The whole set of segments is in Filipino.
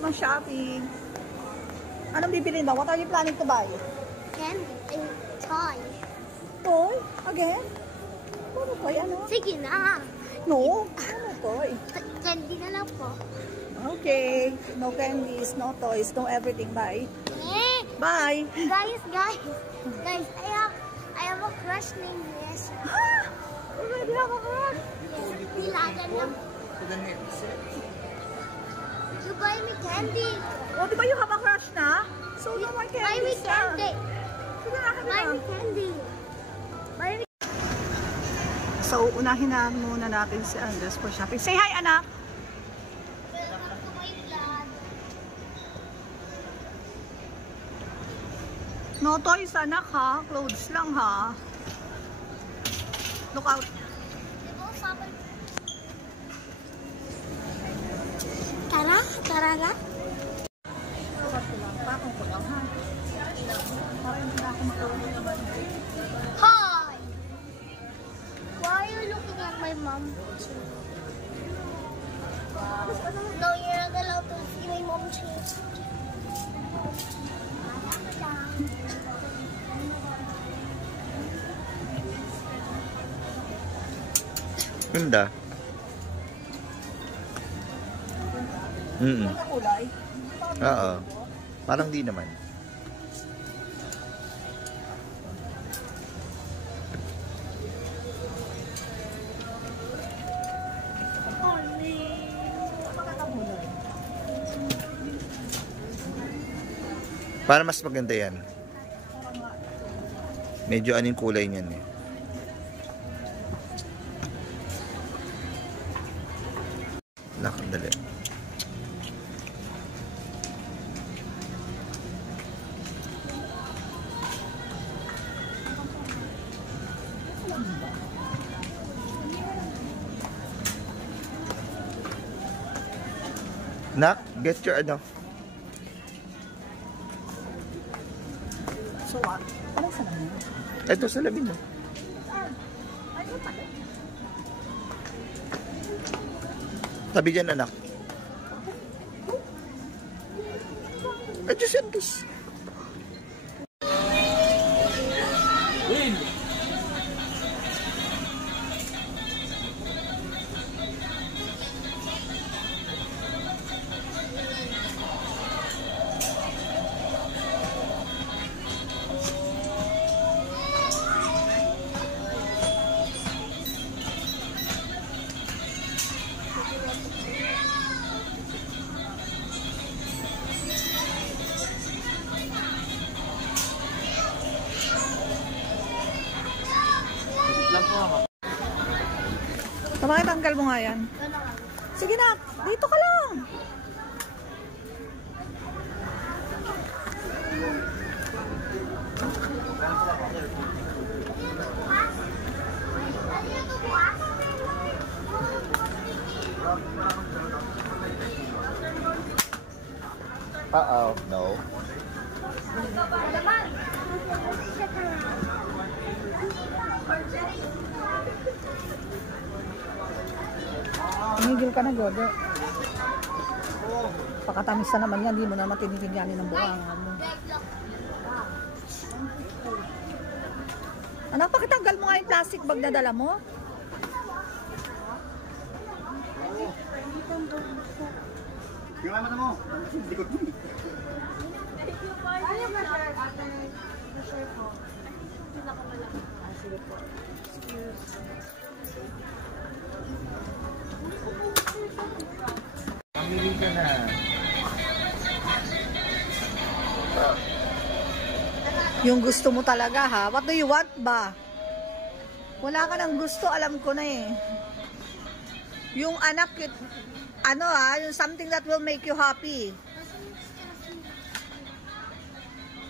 ng shopping. Anong bibilin mo? What are you planning to buy? Candy and toy. Toy? Again? Ano toy? Ano? Sige na. No. Ano toy? Candy na lang po. Okay. No candies, no toys, no everything. Bye. Bye. Guys, I have a crush named Nessa. Already have a crush? Nilagan lang. You buy me candy. Oh, di ba you have a crush na? So no more candies. Buy me candy. Buy me candy. Buy me. So, unahin na muna natin si Andres for shopping. Say hi, anak! Welcome to my vlog. No toys, anak, ha? Clothes lang, ha? Look out. Tara na. Patong ko lang, ha? Para hindi na ako makauwi naman. Hi! Why are you looking at my mom? No, you're not allowed to see my mom too. Ganda. Kulay? Oo. Parang di naman. Para mas maganda yan. Medyo anong kulay niyan eh. Nakadali. Nak, get your ano. So what? Anong salamin? Ito salamin mo. Ano pala? Tabi dyan, anak. Ay, Diyos yan, Diyos. Win! Bakit tanggal mo nga yan? Sige na, dito ka lang. No. Tumigil ka na, Godo. Pakatamis na naman yan, di mo naman tinitingyanin ng buwangan mo. Anak, pakitanggal mo nga yung plastic bag na dala mo. Yung mata mo. Likod mo. Ano ba sir po? Pinakamalaki. Sige po. Excuse. Pamili ka na. Yung gusto mo talaga, ha? What do you want ba? Wala ka ng gusto, alam ko na eh. Yung anak, ano yung something that will make you happy.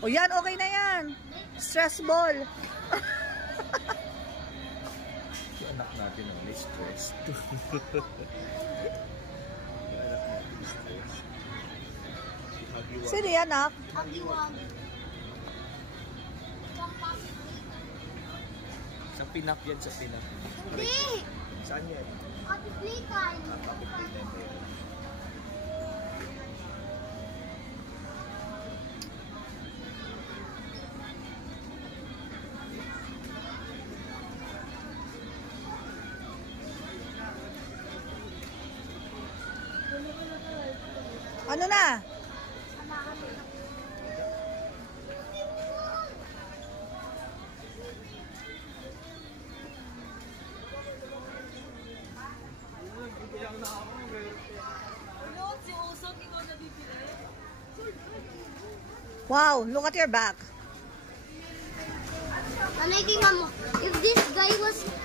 O yan, okay na yan. Stress ball. Yung anak natin ang may stress. Sino yan, anak? Sa pinak yan, sa pinak. Hindi! Saan yan? Happy playtime. Ano na? Wow, look at your back. If this guy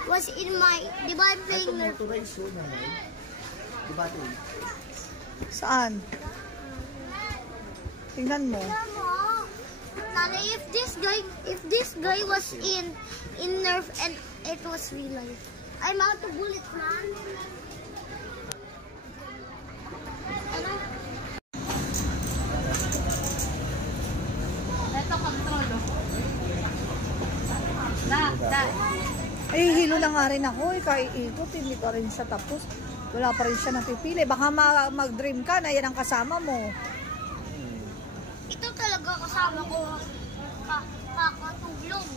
was in my, di ba I'm playing Nerf? Diba ito? Saan? Tingnan mo. Nana, if this guy was in Nerf and it was real life, I'm out of bullets, man. Ay, hilo na nga rin ako. Ikot, hindi pa rin siya tapos. Wala pa rin siya napipili. Baka mag-dream ka na yan ang kasama mo. Ito talaga kasama ko. Kakatulong.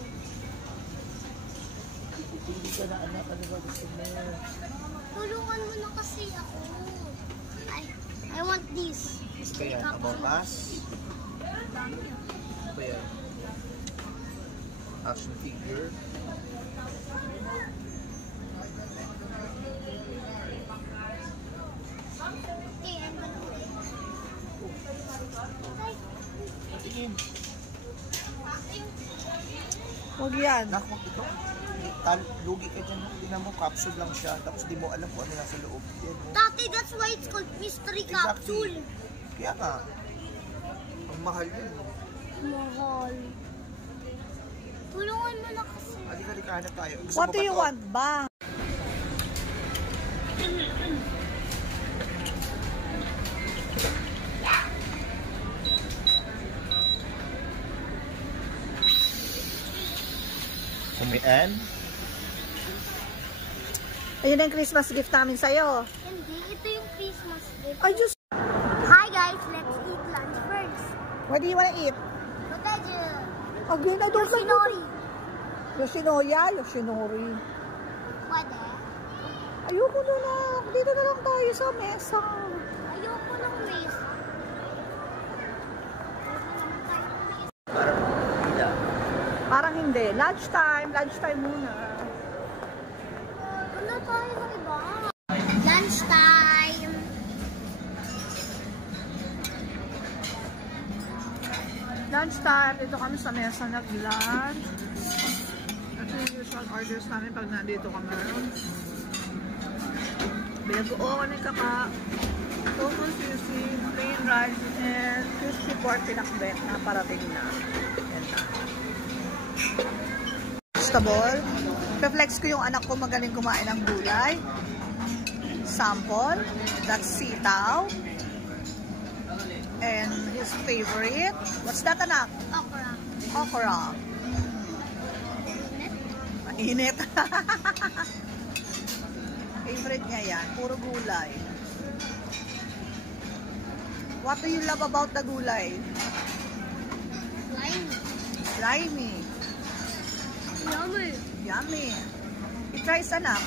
Hindi ka na anak, ano ba gusto mo? Tulungan mo na kasi ako. I want this. Gusto yan, about us? Ano ba yan? Action figure? Tingin. Huwag yan. Naku, ito. Lugi ka dyan. Tingnan mo, capsule lang siya. Tapos di mo alam kung ano nasa loob. Yan, oh. Tati, that's why it's called mystery capsule. Kaya nga. Ang mahal yun. Mahal. Tulungan mo na kasi. Halika, hanap tayo. Gusto What mo do ba you to? want ba? Umian? Ayun ang Christmas gift namin sa'yo. Hindi, ito yung Christmas gift. I just... Hi guys, let's eat lunch first. What do you wanna eat? Potato. Again, I don't like Yoshinori. Yoshinoya? Yoshinori. Pwede. Ayoko na lang. Dito na lang tayo sa mesa. Ayoko ng miss. Parang hindi. Lunchtime. Lunchtime muna. Ano tayo sa iba? Lunchtime. Lunchtime. Dito kami sa mesa nag-lunch. Ito yung usual orders namin pag nandito kami. Binag-oo ng kaka. Tofu sisi, plain rice, and crispy pork pinakbet na parating na. Yan na. Vegetable. Reflex ko yung anak ko magaling kumain ng gulay. Sample. That's sitaw. And his favorite. What's that, anak? Okra. Okra. Mainit. Favorite niya yan. Puro gulay. What do you love about the gulay? Slime. Slimy. Yummy. Yummy. I-try, anak.